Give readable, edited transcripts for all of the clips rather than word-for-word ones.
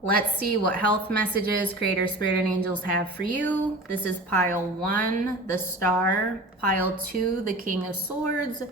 Let's see what health messages Creator, Spirit, and Angels have for you. This is pile 1, the Star. Pile 2, the King of Swords.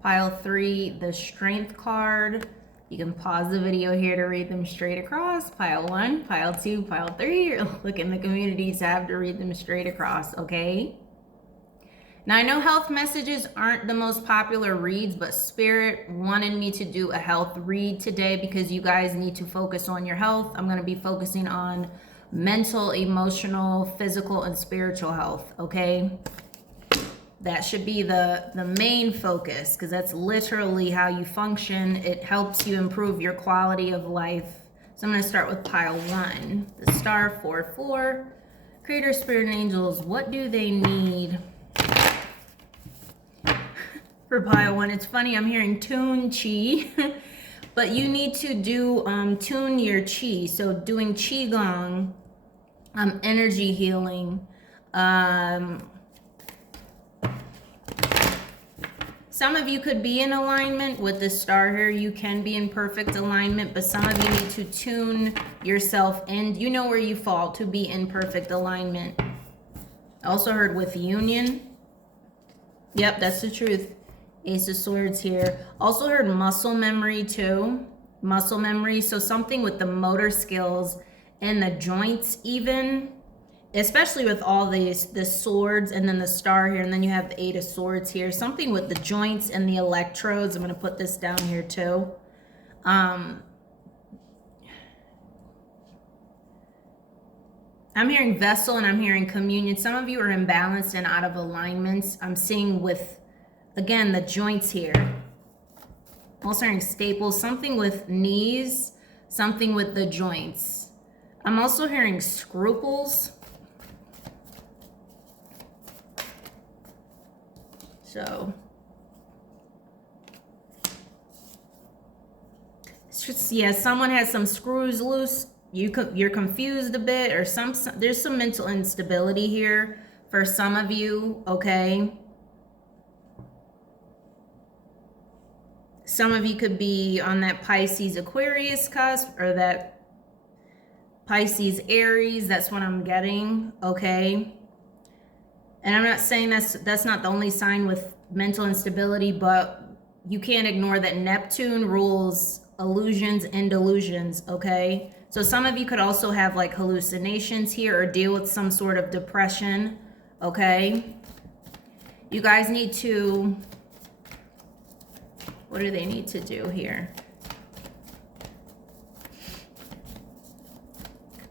Pile 3, the Strength card. You can pause the video here to read them straight across. Pile 1, pile 2, pile 3. Or look in the community tab to read them straight across, okay? Now, I know health messages aren't the most popular reads, but Spirit wanted me to do a health read today because you guys need to focus on your health. I'm going to be focusing on mental, emotional, physical, and spiritual health, okay? That should be the main focus because that's literally how you function. It helps you improve your quality of life. So I'm going to start with pile 1, the Star 4-4. Creator, Spirit, and Angels, what do they need for pile 1? It's funny, I'm hearing tune chi, but you need to do tune your chi. So doing qigong, energy healing. Some of you could be in alignment with the star here. You can be in perfect alignment, but some of you need to tune yourself, and you know where you fall to be in perfect alignment. I also heard with union. Yep, that's the truth. Ace of Swords here. Also heard muscle memory too. Muscle memory. So something with the motor skills and the joints even. Especially with all these, the swords and then the star here. And then you have the 8 of Swords here. Something with the joints and the electrodes. I'm going to put this down here too. I'm hearing vessel and I'm hearing communion. Some of you are imbalanced and out of alignments. I'm seeing with, again, the joints here. Also hearing staples, something with knees, something with the joints. I'm also hearing scruples. So, yeah, someone has some screws loose. You're confused a bit, or there's some mental instability here for some of you, okay? Some of you could be on that Pisces Aquarius cusp or that Pisces Aries. That's what I'm getting, okay? And I'm not saying that's not the only sign with mental instability, but you can't ignore that Neptune rules illusions and delusions, okay? So some of you could also have like hallucinations here or deal with some sort of depression, okay? You guys need to, what do they need to do here?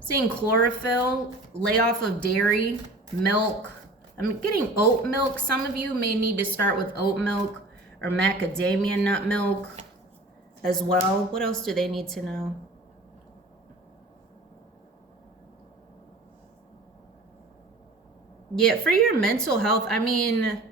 Seeing chlorophyll, lay off of dairy, milk. I'm getting oat milk. Some of you may need to start with oat milk or macadamia nut milk as well. What else do they need to know? Yeah, for your mental health, I mean,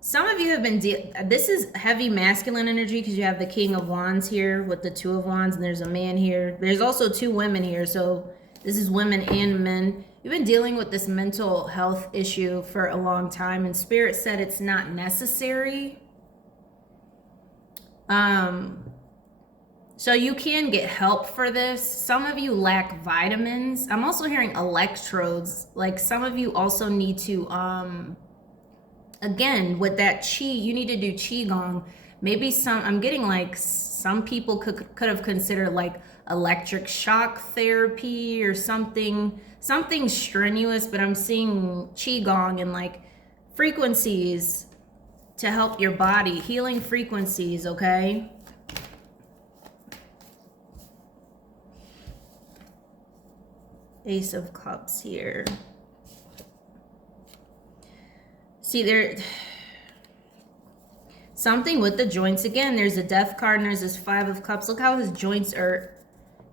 some of you have been, this is heavy masculine energy because you have the King of Wands here with the 2 of Wands, and there's a man here. There's also 2 women here, so this is women and men. You've been dealing with this mental health issue for a long time, and Spirit said it's not necessary. So you can get help for this. Some of you lack vitamins. I'm also hearing electrodes. Like some of you also need to, again, with that chi, you need to do qigong. Maybe I'm getting like some people could have considered like electric shock therapy or something strenuous, but I'm seeing qigong and like frequencies to help your body, healing frequencies, okay? Ace of Cups here. See, there, something with the joints. Again, there's a Death card and there's this 5 of Cups. Look how his joints are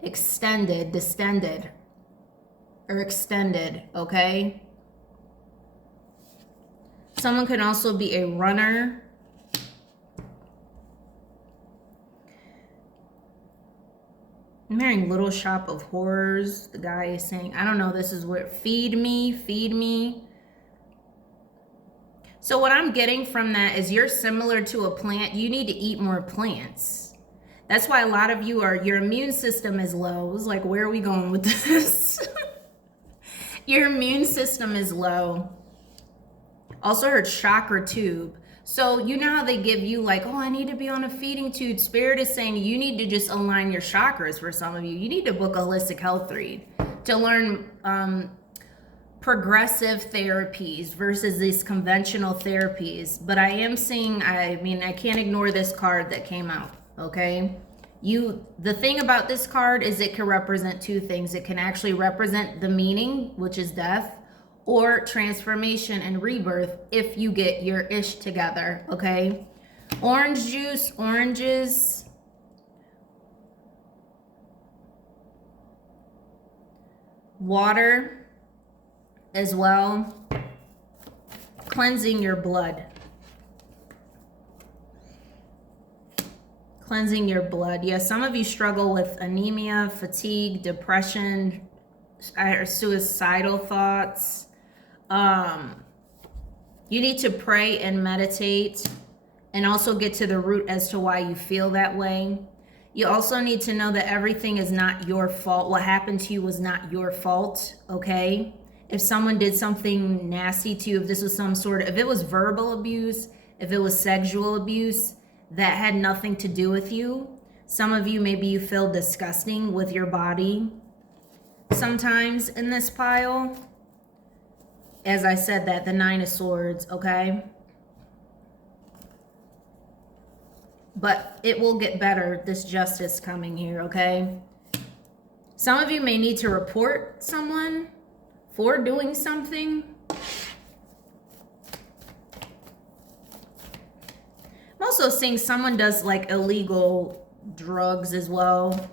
extended, distended, or extended, okay? Someone can also be a runner. I'm hearing Little Shop of Horrors. The guy is saying, I don't know, this is where, feed me, feed me. So what I'm getting from that is you're similar to a plant. You need to eat more plants. That's why a lot of you your immune system is low. It's like, where are we going with this? Your immune system is low. Also heard chakra tube. So you know how they give you like, oh, I need to be on a feeding tube. Spirit is saying you need to just align your chakras for some of you. You need to book a holistic health read to learn progressive therapies versus these conventional therapies. But I am seeing, I can't ignore this card that came out, okay? The thing about this card is it can represent two things. It can actually represent the meaning, which is death, or transformation and rebirth if you get your ish together, okay? Orange juice, oranges, water as well, cleansing your blood. Cleansing your blood. Yeah, some of you struggle with anemia, fatigue, depression, suicidal thoughts. You need to pray and meditate and also get to the root as to why you feel that way. You also need to know that everything is not your fault. What happened to you was not your fault, okay? If someone did something nasty to you, if this was if it was verbal abuse, if it was sexual abuse, that had nothing to do with you. Some of you, maybe you feel disgusting with your body sometimes in this pile. As I said that, the 9 of Swords, okay? But it will get better, this justice coming here, okay? Some of you may need to report someone for doing something. I'm also seeing someone does like illegal drugs as well.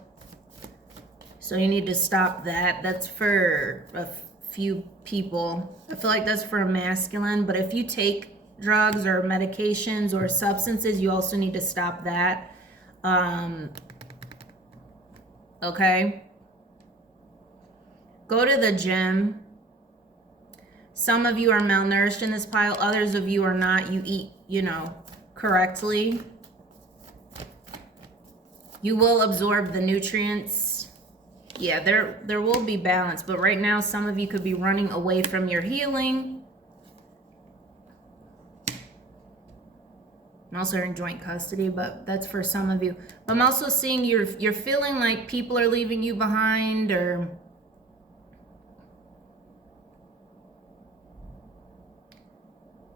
So you need to stop that. That's for a few people. I feel like that's for a masculine, but if you take drugs or medications or substances, you also need to stop that. Okay. Go to the gym. Some of you are malnourished in this pile. Others of you are not. You eat, correctly. You will absorb the nutrients. Yeah, there will be balance, but right now some of you could be running away from your healing. I'm also in joint custody, but that's for some of you. I'm also seeing you're feeling like people are leaving you behind, or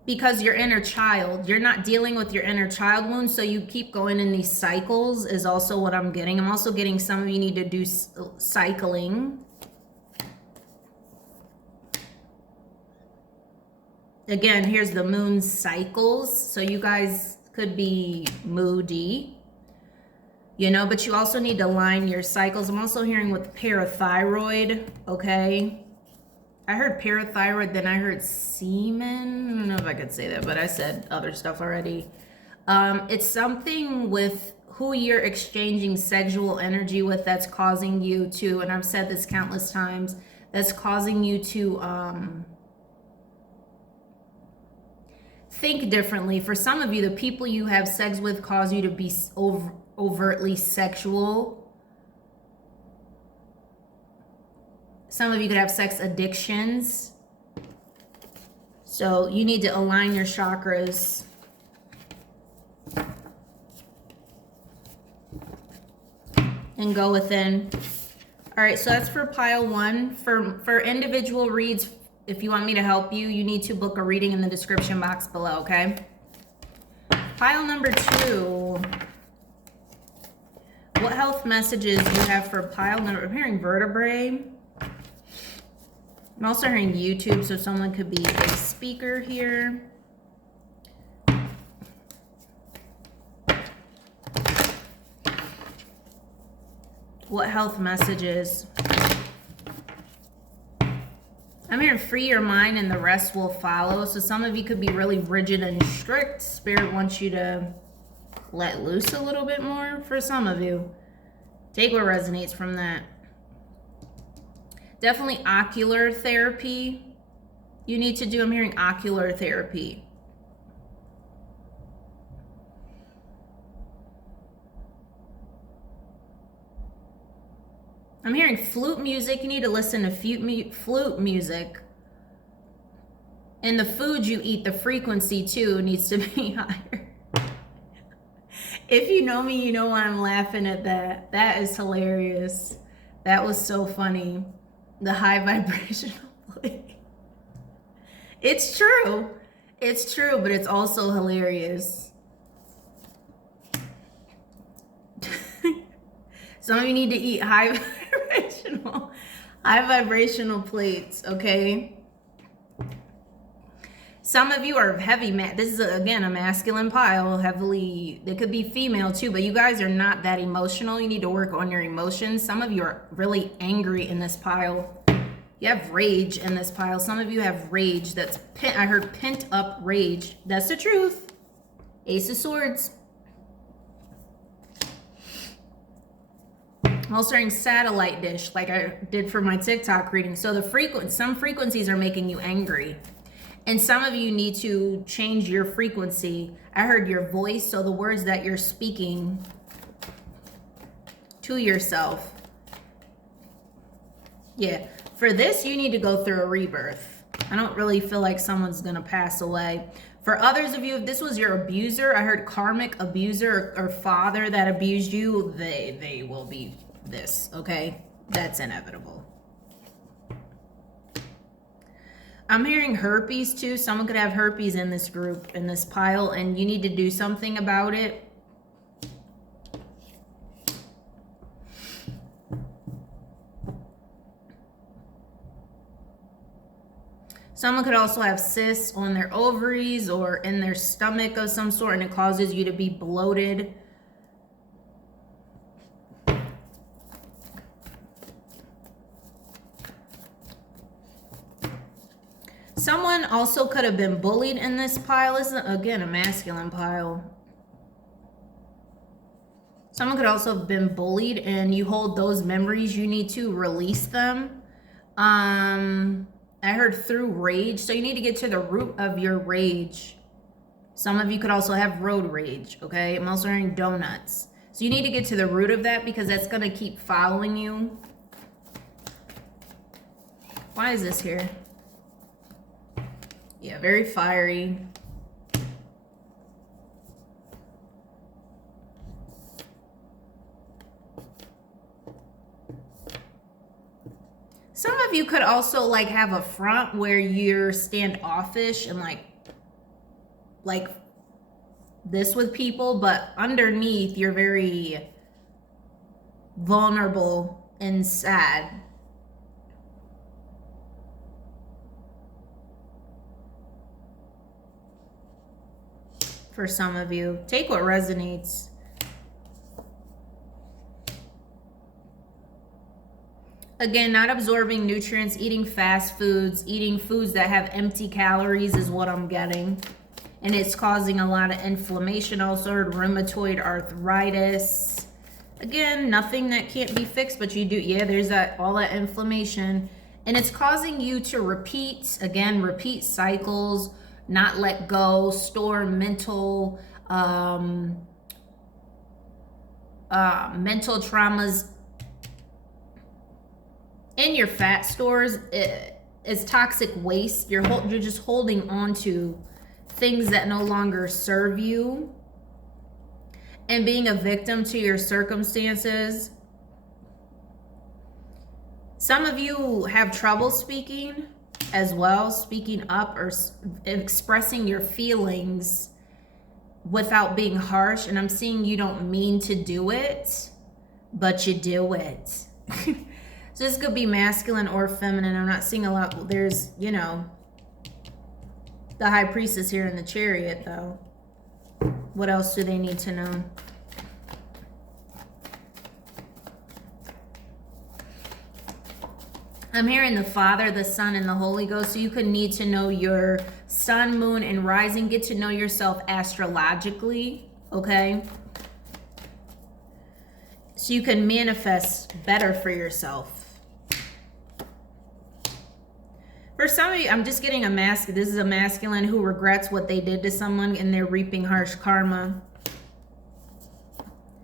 because your inner child, you're not dealing with your inner child wounds, so you keep going in these cycles is also what I'm getting. I'm also getting some of you need to do cycling. Again, here's the moon cycles, so you guys could be moody, but you also need to line your cycles. I'm also hearing with parathyroid, okay? I heard parathyroid, then I heard semen. I don't know if I could say that, but I said other stuff already. It's something with who you're exchanging sexual energy with that's causing you to, and I've said this countless times, that's causing you to think differently. For some of you, the people you have sex with cause you to be overtly sexual. Some of you could have sex addictions. So you need to align your chakras. And go within. All right, so that's for pile 1. For individual reads, if you want me to help you, you need to book a reading in the description box below, okay? Pile number 2. What health messages do you have for pile number? I'm hearing vertebrae. I'm also hearing YouTube, so someone could be a speaker here. What health messages? I'm hearing free your mind and the rest will follow. So some of you could be really rigid and strict. Spirit wants you to let loose a little bit more. For some of you, take what resonates from that. Definitely ocular therapy you need to do. I'm hearing ocular therapy. flute music. You need to listen to flute music. And the food you eat, the frequency too needs to be higher. If you know me, you know why I'm laughing at that. That is hilarious. That was so funny. The high vibrational plate. It's true. It's true, but it's also hilarious. Some of you need to eat high vibrational plates, okay? Some of you are heavy, this is again a masculine pile, heavily, it could be female too, but you guys are not that emotional. You need to work on your emotions. Some of you are really angry in this pile. You have rage in this pile. Some of you have rage that's, I heard pent up rage. That's the truth. Ace of Swords. I'm also hearing satellite dish like I did for my TikTok reading. So some frequencies are making you angry. And some of you need to change your frequency. I heard your voice, so the words that you're speaking to yourself. Yeah, for this, you need to go through a rebirth. I don't really feel like someone's gonna pass away. For others of you, if this was your abuser, I heard karmic abuser or father that abused you, they will be this, okay? That's inevitable. I'm hearing herpes too. Someone could have herpes in this group, in this pile, and you need to do something about it. Someone could also have cysts on their ovaries or in their stomach of some sort, and it causes you to be bloated. Someone also could have been bullied in this pile. This is, again, a masculine pile. Someone could also have been bullied, and you hold those memories. You need to release them. I heard through rage. So you need to get to the root of your rage. Some of you could also have road rage, okay? I'm also hearing donuts. So you need to get to the root of that because that's going to keep following you. Why is this here? Yeah, very fiery. Some of you could also like have a front where you're standoffish and like this with people, but underneath you're very vulnerable and sad. For some of you, take what resonates. Again, not absorbing nutrients, eating fast foods, eating foods that have empty calories is what I'm getting. And it's causing a lot of inflammation. Also heard rheumatoid arthritis. Again, nothing that can't be fixed, but you do, yeah, there's all that inflammation. And it's causing you to repeat cycles, not let go, store mental traumas in your fat stores. It's toxic waste. You're just holding on to things that no longer serve you and being a victim to your circumstances. Some of you have trouble speaking as well, speaking up or expressing your feelings without being harsh. And I'm seeing you don't mean to do it, but you do it. So this could be masculine or feminine. I'm not seeing a lot. There's, you know, the high priestess here in the chariot though. What else do they need to know? I'm hearing the Father, the Son, and the Holy Ghost. So you could need to know your sun, moon, and rising. Get to know yourself astrologically, okay? So you can manifest better for yourself. For some of you, I'm just getting this is a masculine who regrets what they did to someone and they're reaping harsh karma.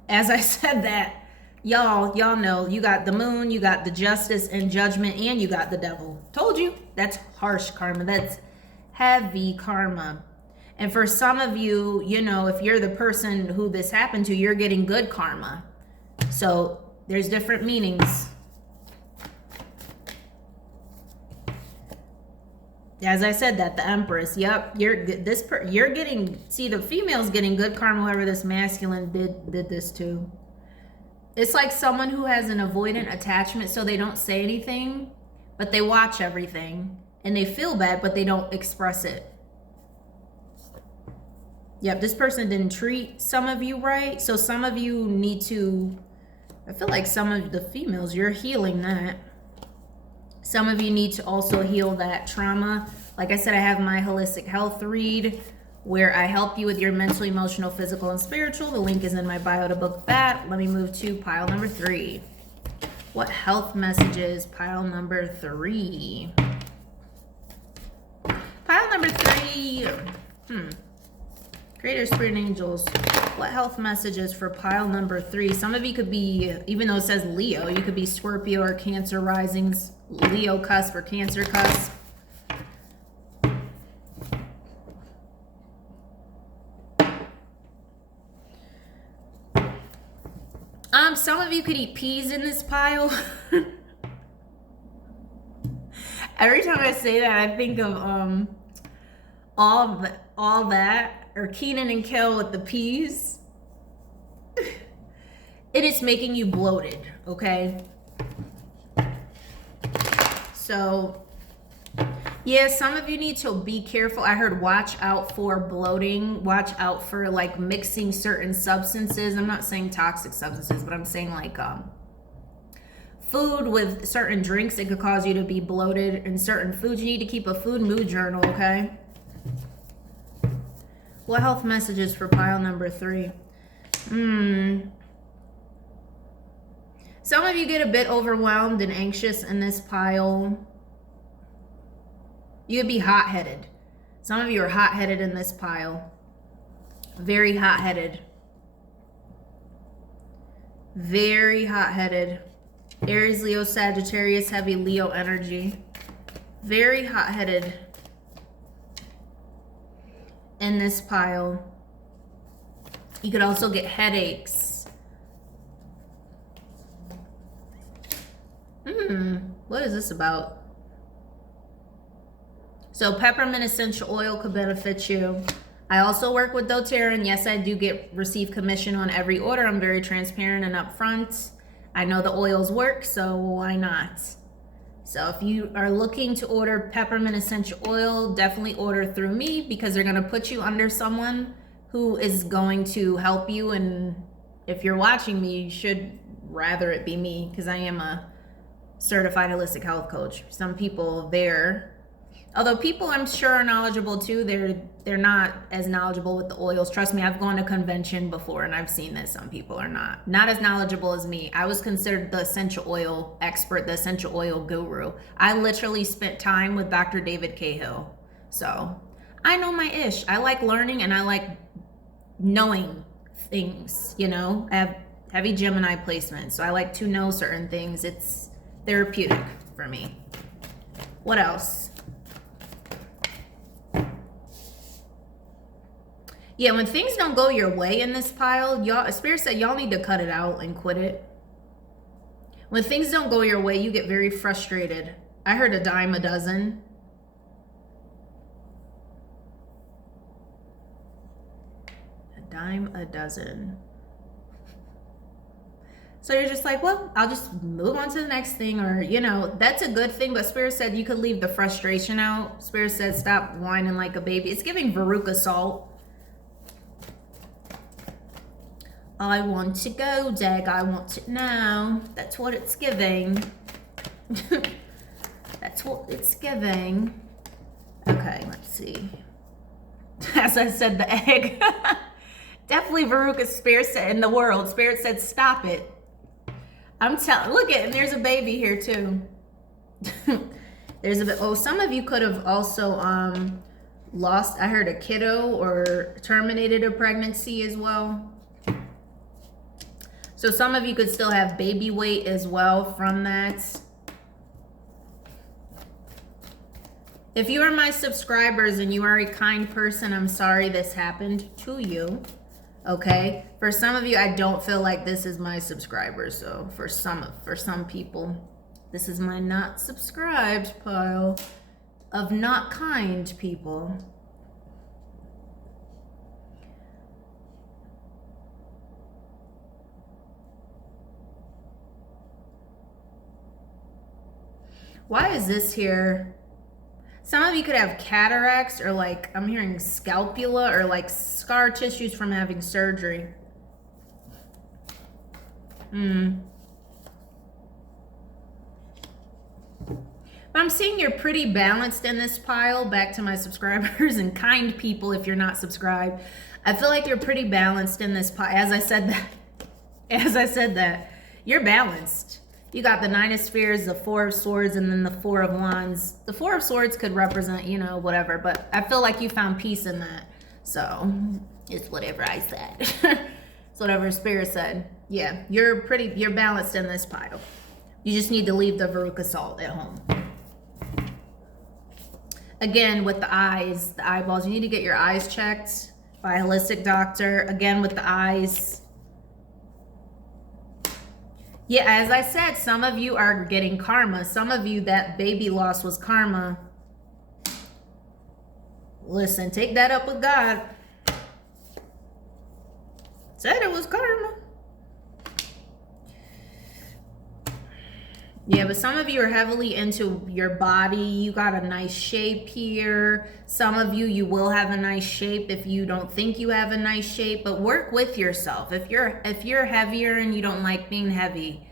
As I said that, Y'all know you got the moon, you got the justice and judgment, and you got the devil. Told you. That's harsh karma. That's heavy karma. And for some of you, you know, if you're the person who this happened to, you're getting good karma. So there's different meanings. As I said, that the Empress. Yep, you're getting. See, the female's getting good karma. Whoever this masculine did this to. It's like someone who has an avoidant attachment, so they don't say anything, but they watch everything, and they feel bad, but they don't express it. Yep, this person didn't treat some of you right, so some of you need to. I feel like some of the females, you're healing that. Some of you need to also heal that trauma. Like I said, I have my holistic health read where I help you with your mental, emotional, physical, and spiritual. The link is in my bio to book that. Let me move to pile number 3. What health messages? Pile number 3. Pile number 3. Creator, Spirit, and Angels. What health messages for pile number 3? Some of you could be, even though it says Leo, you could be Scorpio or Cancer risings, Leo cusp or Cancer cusp. Some of you could eat peas in this pile. Every time I say that, I think of all that, or Keenan and Kel with the peas. It is making you bloated, okay? So, yeah, some of you need to be careful. I heard watch out for bloating. Watch out for like mixing certain substances. I'm not saying toxic substances, but I'm saying like food with certain drinks. It could cause you to be bloated. And certain foods, you need to keep a food mood journal, okay? What health messages for pile number 3? Some of you get a bit overwhelmed and anxious in this pile. You could be hot-headed. Some of you are hot-headed in this pile. Very hot-headed. Very hot-headed. Aries, Leo, Sagittarius, heavy Leo energy. Very hot-headed in this pile. You could also get headaches. What is this about? So peppermint essential oil could benefit you. I also work with doTERRA, and yes, I do receive commission on every order. I'm very transparent and upfront. I know the oils work, so why not? So if you are looking to order peppermint essential oil, definitely order through me, because they're going to put you under someone who is going to help you. And if you're watching me, you should rather it be me, because I am a certified holistic health coach. Some people although people I'm sure are knowledgeable too, they're not as knowledgeable with the oils. Trust me, I've gone to convention before and I've seen that some people are not as knowledgeable as me. I was considered the essential oil expert, the essential oil guru. I literally spent time with Dr. David Cahill. So I know my ish. I like learning and I like knowing things, you know. I have heavy Gemini placement, so I like to know certain things. It's therapeutic for me. What else? Yeah, when things don't go your way in this pile, y'all, Spirit said y'all need to cut it out and quit it. When things don't go your way, you get very frustrated. I heard a dime a dozen. A dime a dozen. So you're just like, well, I'll just move on to the next thing, or, you know, that's a good thing. But Spirit said you could leave the frustration out. Spirit said stop whining like a baby. It's giving Veruca Salt. I want to go, Dag. I want it now. That's what it's giving. That's what it's giving. Okay, let's see. As I said, the egg. Definitely Veruca's Spirit said in the world. Spirit said, stop it. I'm telling, look at, and there's a baby here too. There's a bit, oh, some of you could have also lost, I heard, a kiddo or terminated a pregnancy as well. So some of you could still have baby weight as well from that. If you are my subscribers and you are a kind person, I'm sorry this happened to you. Okay? For some of you, I don't feel like this is my subscribers. So for some people, this is my not subscribed pile of not kind people. Why is this here? Some of you could have cataracts or like, I'm hearing scapula or like scar tissues from having surgery. But I'm seeing you're pretty balanced in this pile. Back to my subscribers and kind people if you're not subscribed. I feel like you're pretty balanced in this pile. As I said that, you're balanced. You got the Nine of Spheres, the Four of Swords, and then the Four of Wands. The Four of Swords could represent, you know, whatever, but I feel like you found peace in that. So, it's whatever I said. It's whatever Spirit said. Yeah, you're balanced in this pile. You just need to leave the Veruca salt at home. Again, with the eyes, the eyeballs, you need to get your eyes checked by a holistic doctor. Again, with the eyes. Yeah, as I said, some of you are getting karma. Some of you, that baby loss was karma. Listen, take that up with God. Said it was karma. Yeah, but some of you are heavily into your body. You got a nice shape here. Some of you, you will have a nice shape if you don't think you have a nice shape, but work with yourself. If you're heavier and you don't like being heavy,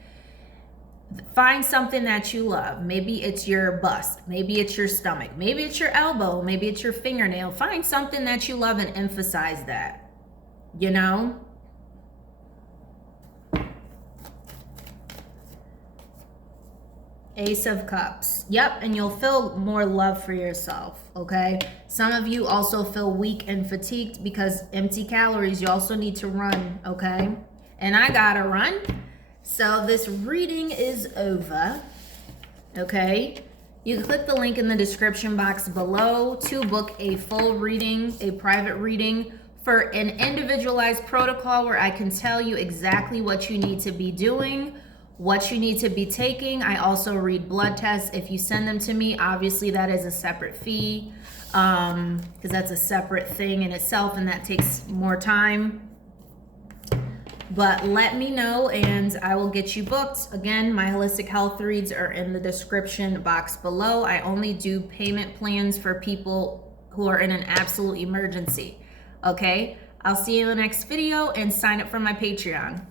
find something that you love. Maybe it's your bust. Maybe it's your stomach. Maybe it's your elbow. Maybe it's your fingernail. Find something that you love and emphasize that, you know? Ace of Cups. Yep, and you'll feel more love for yourself, okay? Some of you also feel weak and fatigued because empty calories. You also need to run, okay? And I gotta run. So this reading is over, okay? You can click the link in the description box below to book a full reading, a private reading for an individualized protocol where I can tell you exactly what you need to be doing, what you need to be taking. I also read blood tests. If you send them to me, obviously that is a separate fee because that's a separate thing in itself and that takes more time. But let me know and I will get you booked. Again, my holistic health reads are in the description box below. I only do payment plans for people who are in an absolute emergency. Okay, I'll see you in the next video and sign up for my Patreon.